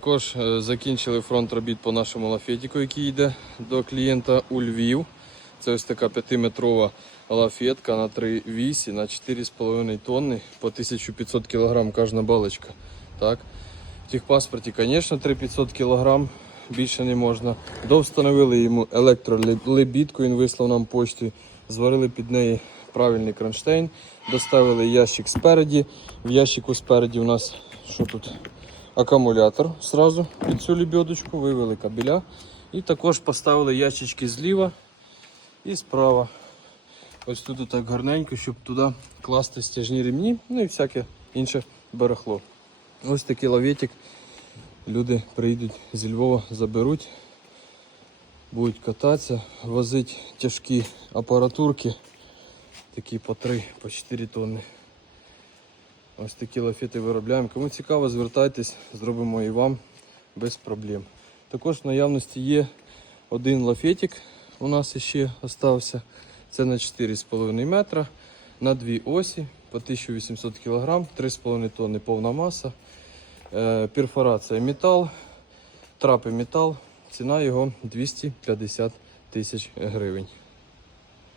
Також е, закінчили фронт робіт по нашому лафетіку, який йде до клієнта у Львів. Це ось така 5-метрова лафетка на 3,8 на 4,5 тонни по 1500 кг кожна балочка. Так. В техпаспорті, звісно, 3500 кг, більше не можна. Довстановили йому електролебідку, він вислав нам почтою, зварили під неї правильний кронштейн, доставили ящик спереді. В ящику спереді у нас що тут? Акумулятор сразу під цю лебедочку, вивели кабеля. І також поставили ящички зліва і справа. Ось тут так гарненько, щоб туди класти стяжні ремні, ну і всяке інше барахло. Ось такий лаветик. Люди прийдуть зі Львова, заберуть, будуть кататися, возити тяжкі апаратурки, такі по 3, по 4 тонни. Ось такі лафети виробляємо. Кому цікаво, звертайтесь, зробимо і вам без проблем. Також в наявності є один лафетик, у нас ще залишився. Це на 4,5 метра, на дві осі по 1800 кг, 3,5 тонни повна маса. Е, Перфорація метал, трапи метал. Ціна його 250 тисяч гривень.